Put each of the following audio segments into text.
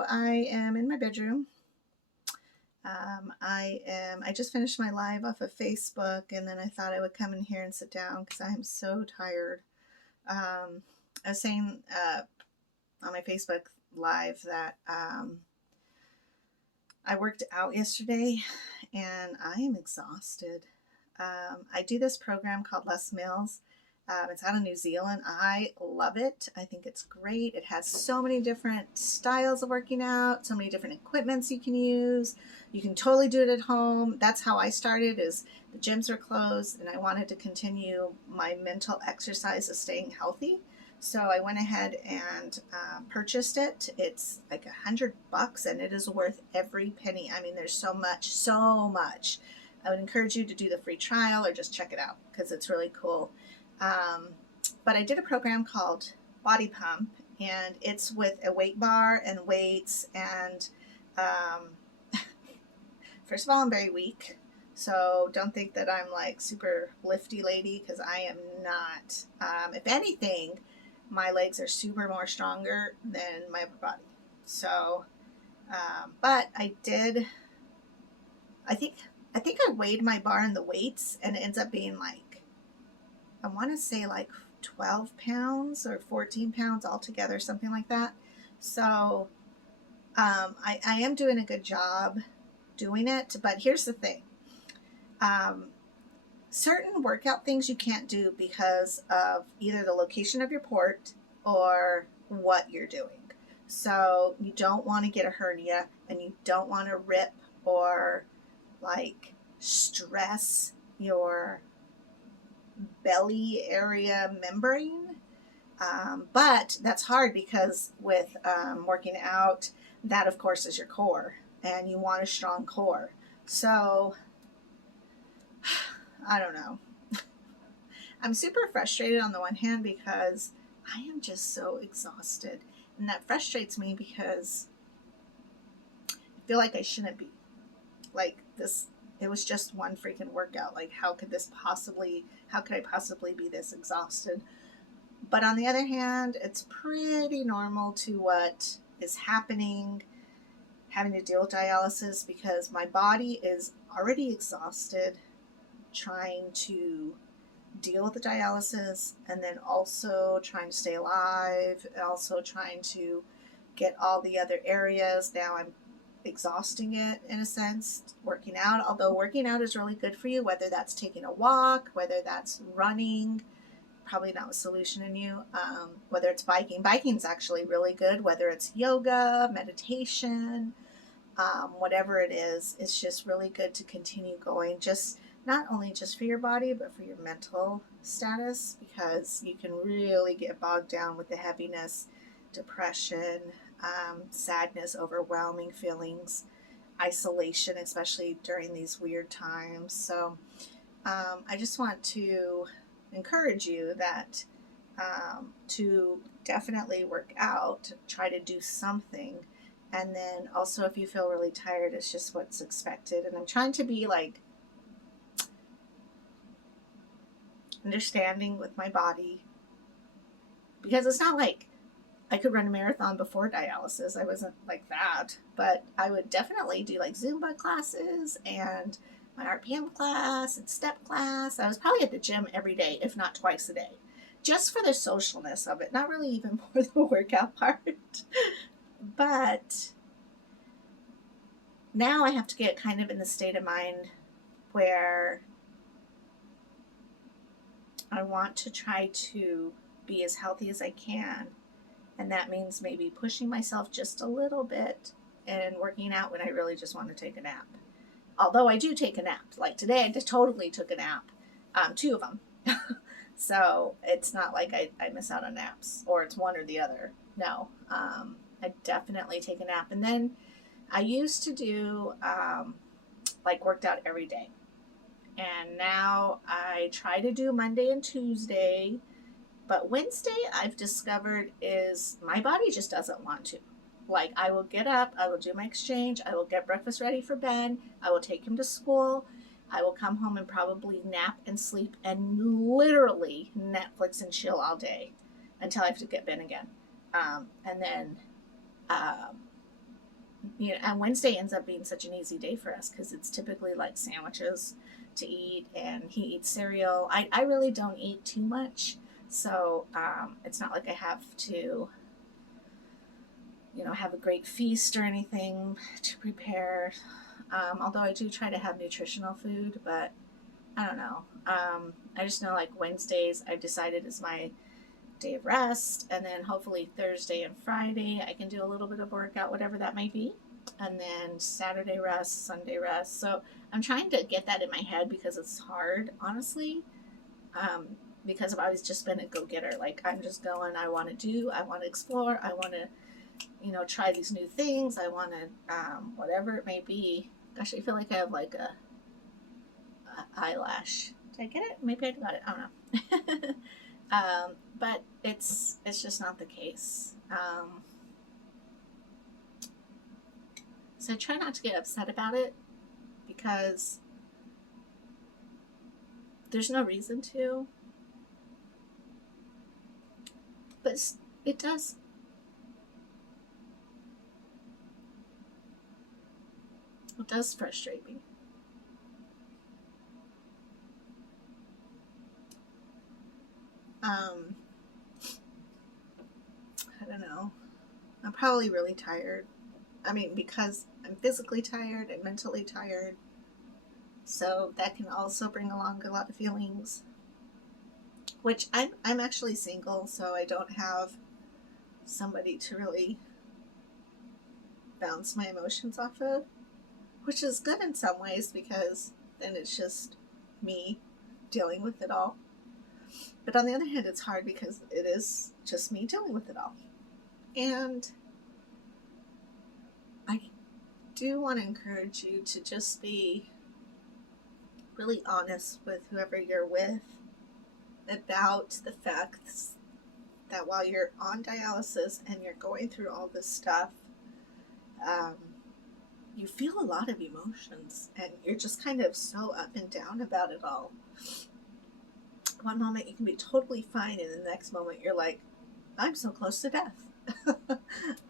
So I am in my bedroom. I just finished my live off of Facebook, and then I thought I would come in here and sit down because I am so tired. I was saying on my Facebook live that I worked out yesterday and I am exhausted. I do this program called Less Meals. It's out of New Zealand. I love it. I think it's great. It has so many different styles of working out, so many different equipments you can use. You can totally do it at home. That's how I started, is the gyms are closed and I wanted to continue my mental exercise of staying healthy. So I went ahead and purchased it. It's like $100 and it is worth every penny. I mean, there's so much, so much. I would encourage you to do the free trial or just check it out because it's really cool. But I did a program called Body Pump, and it's with a weight bar and weights. And first of all, I'm very weak. So don't think that I'm like super lifty lady, because I am not. If anything, my legs are super more stronger than my upper body. So, but I did, I think, I weighed my bar and the weights, and it ends up being like, I want to say like 12 pounds or 14 pounds altogether, something like that. So I am doing a good job doing it, but here's the thing. Certain workout things you can't do because of either the location of your port or what you're doing. So you don't want to get a hernia, and you don't want to rip or like stress your belly area membrane. But that's hard because with working out, that of course is your core, and you want a strong core. So I don't know. I'm super frustrated on the one hand because I am just so exhausted, and that frustrates me because I feel like I shouldn't be. Like this, it was just one freaking workout. Like how could I possibly be this exhausted? But on the other hand, it's pretty normal to what is happening, having to deal with dialysis, because my body is already exhausted trying to deal with the dialysis, and then also trying to stay alive, and also trying to get all the other areas. Now I'm exhausting it in a sense, working out, although working out is really good for you, whether that's taking a walk, whether that's running, probably not a solution in you, whether it's biking's actually really good, whether it's yoga, meditation, whatever it is, it's just really good to continue going, just not only just for your body, but for your mental status, because you can really get bogged down with the heaviness, depression, sadness, overwhelming feelings, isolation, especially during these weird times. So I just want to encourage you that to definitely work out, try to do something. And then also, if you feel really tired, it's just what's expected. And I'm trying to be like understanding with my body, because it's not like I could run a marathon before dialysis. I wasn't like that, but I would definitely do like Zumba classes and my RPM class and step class. I was probably at the gym every day, if not twice a day, just for the socialness of it, not really even for the workout part. But now I have to get kind of in the state of mind where I want to try to be as healthy as I can. And that means maybe pushing myself just a little bit and working out when I really just want to take a nap. Although I do take a nap. Like today, I just totally took a nap. 2 of them. So it's not like I miss out on naps, or it's one or the other. No. I definitely take a nap. And then I used to do like worked out every day. And now I try to do Monday and Tuesday. But Wednesday, I've discovered, is my body just doesn't want to. Like, I will get up, I will do my exchange, I will get breakfast ready for Ben, I will take him to school, I will come home and probably nap and sleep and literally Netflix and chill all day until I have to get Ben again. And then you know, and Wednesday ends up being such an easy day for us because it's typically like sandwiches to eat, and he eats cereal. I really don't eat too much, so it's not like I have to, you know, have a great feast or anything to prepare. Although I do try to have nutritional food, but I don't know. I just know like Wednesdays I've decided is my day of rest, and then hopefully Thursday and Friday I can do a little bit of workout, whatever that might be, and then Saturday rest, Sunday rest. So I'm trying to get that in my head because it's hard, honestly. Um, because I've always just been a go-getter. Like I'm just going. I want to do. I want to explore. I want to, you know, try these new things. I want to, whatever it may be. Gosh, I feel like I have like a eyelash. Did I get it? Maybe I got it. I don't know. But it's just not the case. So I try not to get upset about it because there's no reason to. But it does. It does frustrate me. Um, I don't know. I'm probably really tired. I mean, because I'm physically tired and mentally tired. So that can also bring along a lot of feelings. Which I'm actually single, so I don't have somebody to really bounce my emotions off of, which is good in some ways because then it's just me dealing with it all. But on the other hand, it's hard because it is just me dealing with it all. And I do want to encourage you to just be really honest with whoever you're with about the facts that while you're on dialysis and you're going through all this stuff, um, you feel a lot of emotions and you're just kind of so up and down about it all. One moment you can be totally fine, and the next moment you're like, I'm so close to death.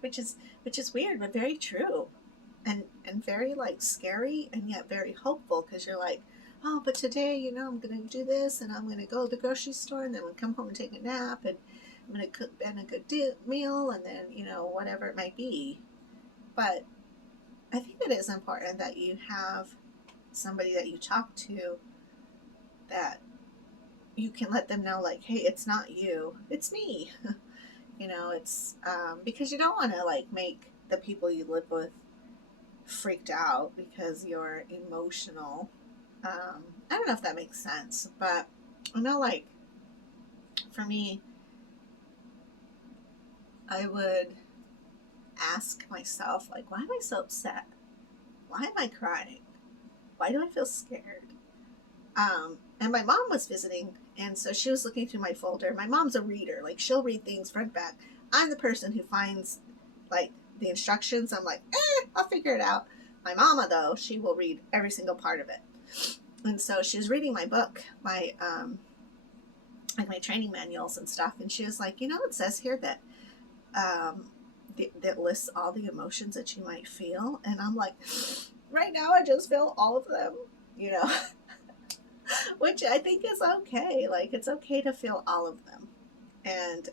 which is weird but very true, and very like scary and yet very hopeful, because you're like, oh, but today, you know, I'm gonna do this, and I'm gonna go to the grocery store, and then I'm come home and take a nap, and I'm gonna cook Ben a good meal, and then, you know, whatever it might be. But I think it is important that you have somebody that you talk to, that you can let them know, like, hey, it's not you, it's me. You know, it's because you don't want to like make the people you live with freaked out because you're emotional. I don't know if that makes sense, but I know, like, for me, I would ask myself, like, why am I so upset? Why am I crying? Why do I feel scared? And my mom was visiting, and so she was looking through my folder. My mom's a reader. Like, she'll read things front back. I'm the person who finds, like, the instructions. I'm like, I'll figure it out. My mama, though, she will read every single part of it. And so she was reading my book, my, like, my training manuals and stuff. And she was like, you know, it says here that, that lists all the emotions that you might feel. And I'm like, right now I just feel all of them, you know. Which I think is okay. Like, it's okay to feel all of them. And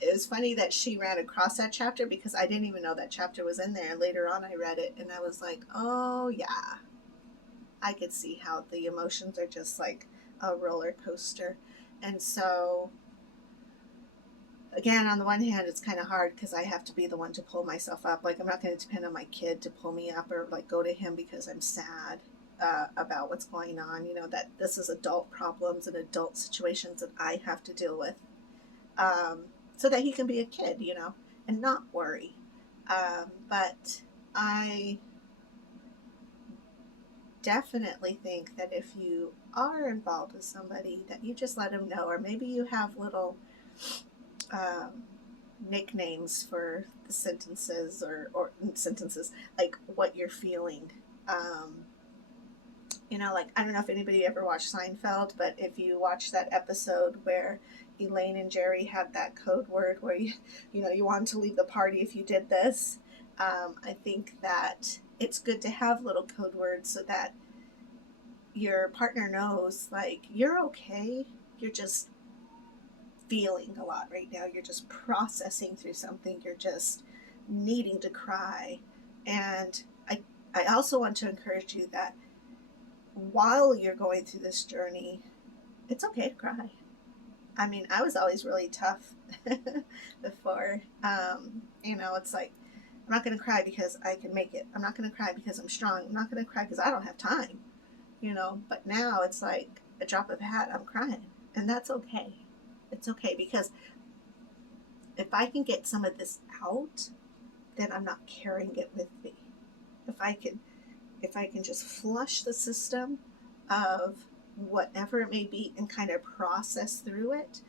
it was funny that she ran across that chapter because I didn't even know that chapter was in there. And later on I read it and I was like, oh yeah, I could see how the emotions are just like a roller coaster. And so, again, on the one hand, it's kind of hard because I have to be the one to pull myself up. Like, I'm not going to depend on my kid to pull me up, or like go to him because I'm sad about what's going on. You know, that this is adult problems and adult situations that I have to deal with, so that he can be a kid, you know, and not worry. But I definitely think that if you are involved with somebody, that you just let them know, or maybe you have little nicknames for the sentences, or sentences, like what you're feeling. You know, like, I don't know if anybody ever watched Seinfeld, but if you watch that episode where Elaine and Jerry had that code word where you know, you wanted to leave the party if you did this, I think that it's good to have little code words so that your partner knows, like, you're okay. You're just feeling a lot right now. You're just processing through something. You're just needing to cry. And I also want to encourage you that while you're going through this journey, it's okay to cry. I mean, I was always really tough before. It's like, I'm not going to cry because I can make it. I'm not going to cry because I'm strong. I'm not going to cry because I don't have time, But now it's like a drop of a hat, I'm crying. And that's okay. It's okay because if I can get some of this out, then I'm not carrying it with me. If I can just flush the system of whatever it may be and kind of process through it,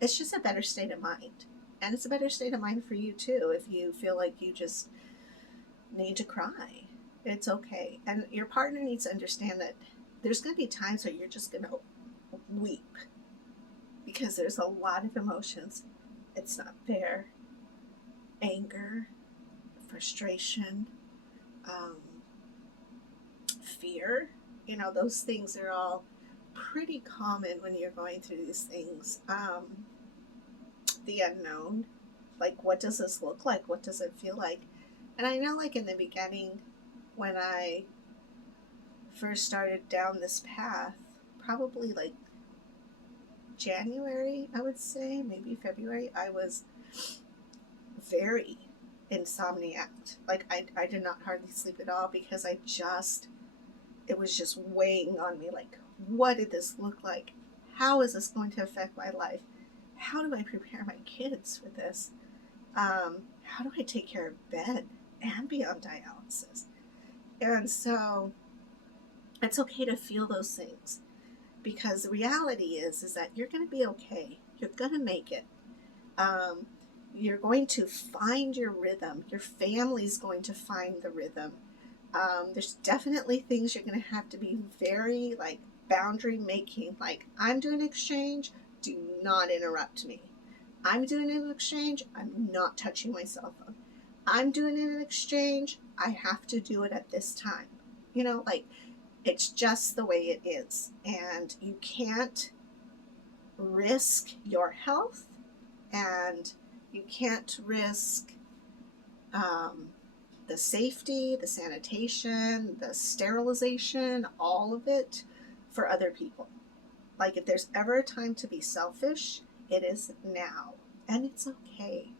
it's just a better state of mind. And it's a better state of mind for you too if you feel like you just need to cry. It's okay. And your partner needs to understand that there's going to be times where you're just going to weep because there's a lot of emotions. It's not fair. Anger, frustration, fear, those things are all pretty common when you're going through these things. The unknown, like, what does this look like? What does it feel like? And I know, like, in the beginning, when I first started down this path, probably like January, I would say, maybe February, I was very insomniac. Like, I did not hardly sleep at all because it was just weighing on me. Like, what did this look like? How is this going to affect my life? How do I prepare my kids for this? How do I take care of Ben and be on dialysis? And so it's okay to feel those things because the reality is that you're going to be okay. You're going to make it. You're going to find your rhythm. Your family's going to find the rhythm. There's definitely things you're going to have to be very, like, boundary making. Like, I'm doing an exchange, do not interrupt me. I'm doing an exchange, I'm not touching my cell phone. I'm doing an exchange, I have to do it at this time. Like, it's just the way it is. And you can't risk your health, and you can't risk the safety, the sanitation, the sterilization, all of it for other people. Like, if there's ever a time to be selfish, it is now. And it's okay.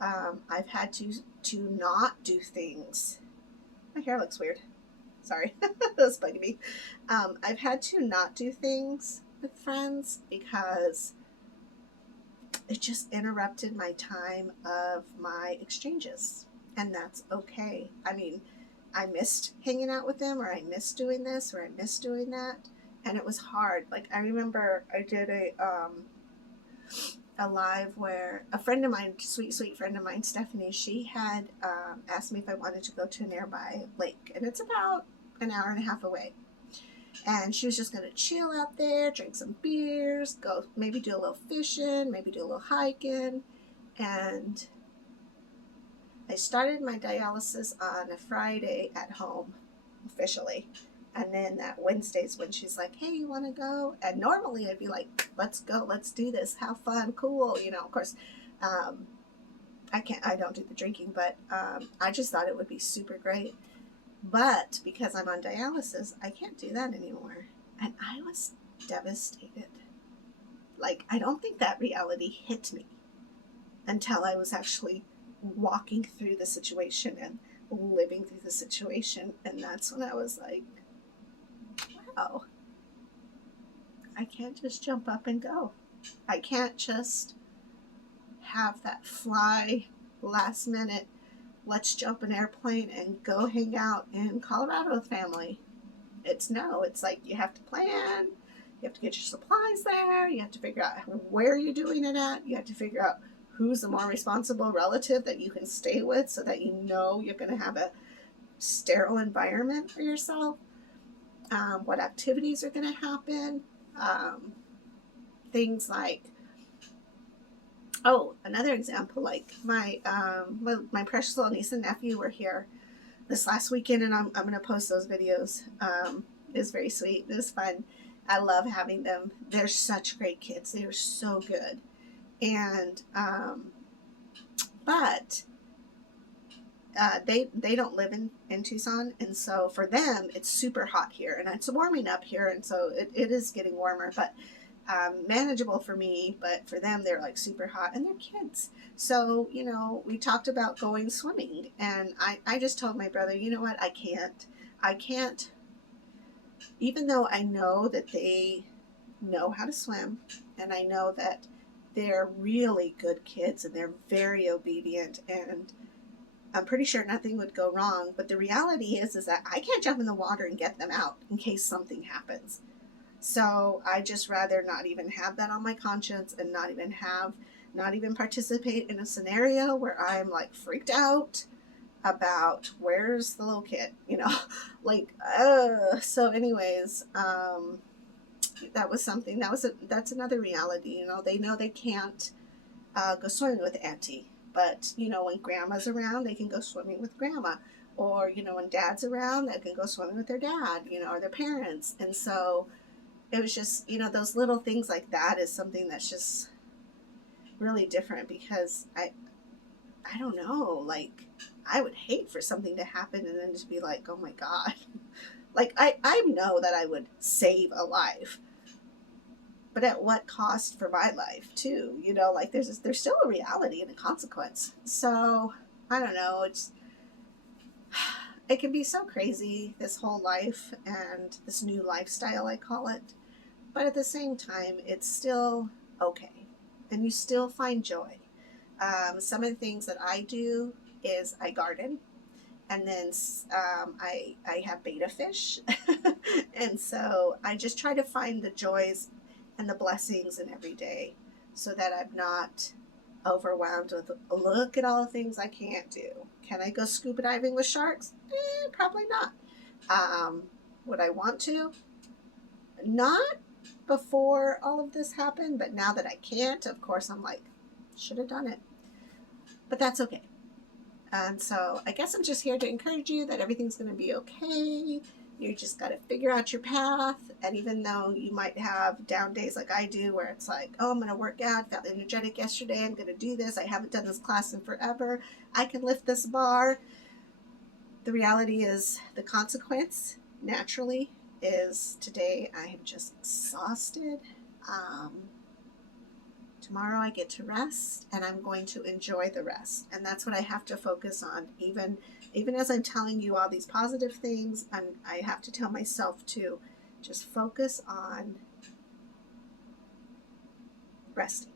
I've had to not do things. My hair looks weird. Sorry, that's bugging me. I've had to not do things with friends because it just interrupted my time of my exchanges. And that's okay. I mean, I missed hanging out with them, or I missed doing this, or I missed doing that. And it was hard. Like, I remember I did a live where a friend of mine, sweet friend of mine, Stephanie, she had asked me if I wanted to go to a nearby lake. And it's about an hour and a half away. And she was just going to chill out there, drink some beers, go maybe do a little fishing, maybe do a little hiking. And I started my dialysis on a Friday at home, officially. And then that Wednesday's when she's like, hey, you want to go? And normally I'd be like, let's go, let's do this, have fun, cool. Of course, I don't do the drinking, but I just thought it would be super great. But because I'm on dialysis, I can't do that anymore. And I was devastated. Like, I don't think that reality hit me until I was actually walking through the situation and living through the situation. And that's when I was like, wow, I can't just jump up and go. I can't just have that fly last minute, let's jump an airplane and go hang out in Colorado with family. It's like you have to plan, you have to get your supplies there, you have to figure out where you're doing it at, you have to figure out who's the more responsible relative that you can stay with so that you're going to have a sterile environment for yourself, what activities are going to happen, things like, Oh, another example, like my precious little niece and nephew were here this last weekend, and I'm going to post those videos. It was very sweet. It was fun. I love having them. They're such great kids. They are so good. And, but they don't live in Tucson, and so for them it's super hot here, and it's warming up here, and so it is getting warmer, but manageable for me. But for them, they're like super hot, and they're kids. So we talked about going swimming, and I just told my brother, you know what, I can't, even though I know that they know how to swim, and I know that they're really good kids and they're very obedient, and I'm pretty sure nothing would go wrong. But the reality is that I can't jump in the water and get them out in case something happens. So I just rather not even have that on my conscience, and not even participate in a scenario where I'm like freaked out about where's the little kid, like, so anyways, that was something, that's another reality. They know they can't go swimming with Auntie, but when Grandma's around, they can go swimming with Grandma, or when Dad's around, they can go swimming with their dad, or their parents. And so it was just, those little things like that is something that's just really different, because I don't know, like, I would hate for something to happen and then just be like, oh my God. Like, I know that I would save a life, but at what cost for my life too? Like, there's still a reality and a consequence. So I don't know, it can be so crazy, this whole life and this new lifestyle, I call it. But at the same time, it's still okay, and you still find joy. Some of the things that I do is I garden, and then I have betta fish, and so I just try to find the joys and the blessings in every day, so that I'm not overwhelmed with, look at all the things I can't do. Can I go scuba diving with sharks? Probably not. Would I want to? Not before all of this happened, but now that I can't, of course, I'm like, should have done it. But that's okay. And so I guess I'm just here to encourage you that everything's going to be okay. You just got to figure out your path. And even though you might have down days like I do, where it's like, oh, I'm going to work out, felt energetic yesterday, I'm going to do this, I haven't done this class in forever, I can lift this bar. The reality is, the consequence naturally is, today I am just exhausted. Tomorrow I get to rest, and I'm going to enjoy the rest. And that's what I have to focus on. Even as I'm telling you all these positive things, I have to tell myself to just focus on resting.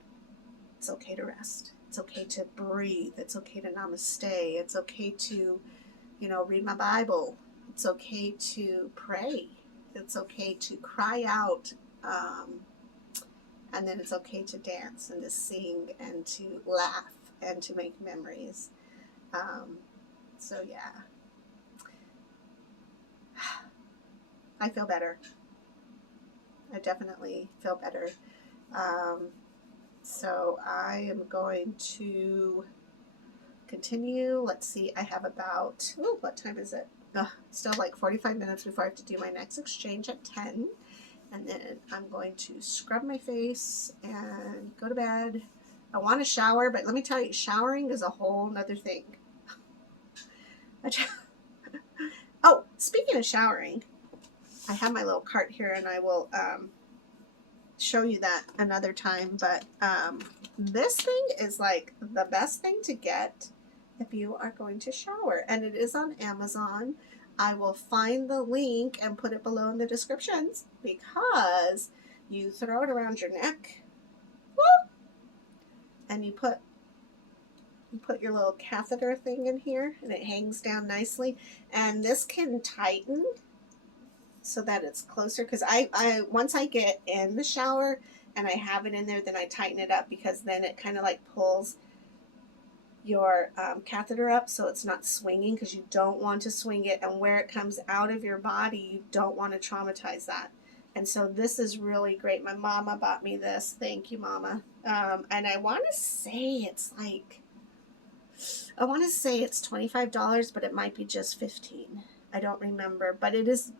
It's okay to rest. It's okay to breathe. It's okay to namaste. It's okay to, read my Bible. It's okay to pray. It's okay to cry out. And then it's okay to dance and to sing and to laugh and to make memories. So yeah, I feel better. I definitely feel better. So I am going to continue. Let's see, I have about, what time is it? Still like 45 minutes before I have to do my next exchange at 10. And then I'm going to scrub my face and go to bed. I want to shower, but let me tell you, showering is a whole nother thing. Oh, speaking of showering, I have my little cart here, and I will show you that another time. But this thing is like the best thing to get if you are going to shower, and it is on Amazon. I will find the link and put it below in the descriptions, because you throw it around your neck, and you put your little catheter thing in here, and it hangs down nicely. And this can tighten so that it's closer, because I once I get in the shower and I have it in there, then I tighten it up, because then it kind of like pulls your catheter up so it's not swinging, because you don't want to swing it, and where it comes out of your body, you don't want to traumatize that. And so this is really great. My mama bought me this. Thank you, Mama. And I want to say it's like, I want to say it's $25, but it might be just 15. I don't remember, but it is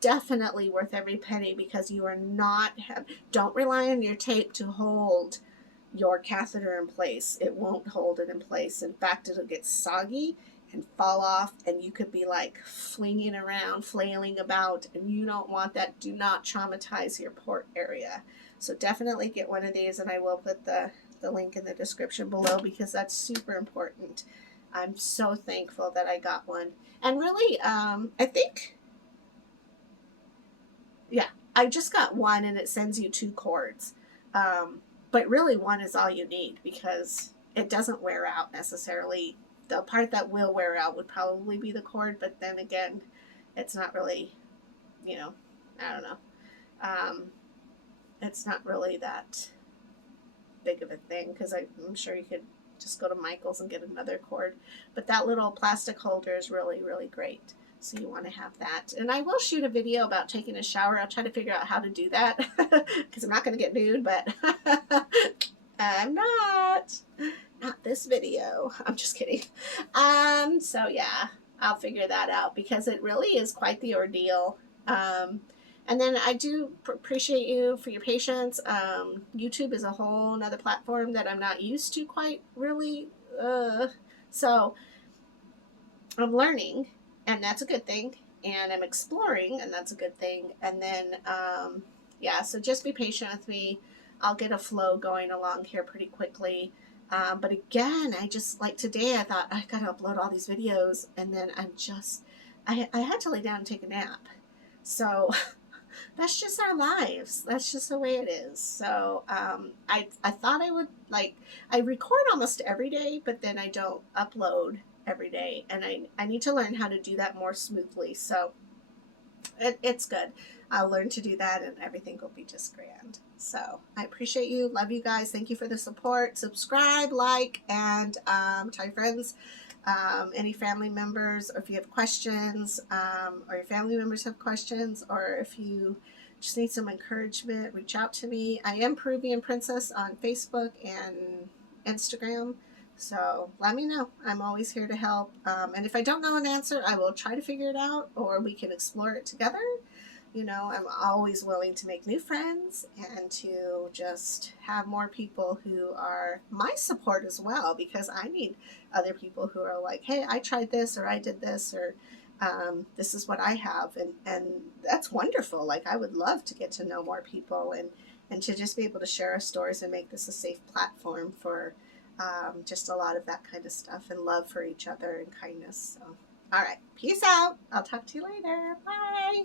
definitely worth every penny because you are not, don't rely on your tape to hold your catheter in place. It won't hold it in place. In fact, it'll get soggy and fall off, and you could be like flinging around, flailing about, and you don't want that. Do not traumatize your port area. So definitely get one of these, and I will put the link in the description below because that's super important. I'm so thankful that I got one. And really, I think, yeah, I just got one and it sends you 2 cords. But really one is all you need because it doesn't wear out necessarily. The part that will wear out would probably be the cord, but then again, it's not really, you know, I don't know. Um, it's not really that big of a thing because I'm sure you could just go to Michael's and get another cord. But that little plastic holder is really, really great. So you want to have that. And I will shoot a video about taking a shower. I'll try to figure out how to do that because I'm not going to get nude, but I'm not. Not this video. I'm just kidding. So yeah, I'll figure that out because it really is quite the ordeal. And then I do appreciate you for your patience. YouTube is a whole nother platform that I'm not used to quite really. So I'm learning, and that's a good thing. And I'm exploring, and that's a good thing. And then, yeah, so just be patient with me. I'll get a flow going along here pretty quickly. But again, I just, like today, I thought I got to upload all these videos, and then I had to lay down and take a nap. So that's just our lives. That's just the way it is. So I thought I would, like, I record almost every day, but then I don't upload every day. And I need to learn how to do that more smoothly. So it's good. I'll learn to do that and everything will be just grand. So I appreciate you. Love you guys. Thank you for the support. Subscribe, like, and tell your friends. Any family members, or if you have questions, or your family members have questions, or if you just need some encouragement, reach out to me. I am Peruvian Princess on Facebook and Instagram, so let me know. I'm always here to help. And if I don't know an answer, I will try to figure it out, or we can explore it together. You know, I'm always willing to make new friends and to just have more people who are my support as well, because I need other people who are like, hey, I tried this, or I did this, or this is what I have. And that's wonderful. Like, I would love to get to know more people and to just be able to share our stories and make this a safe platform for just a lot of that kind of stuff and love for each other and kindness. So, all right. Peace out. I'll talk to you later. Bye.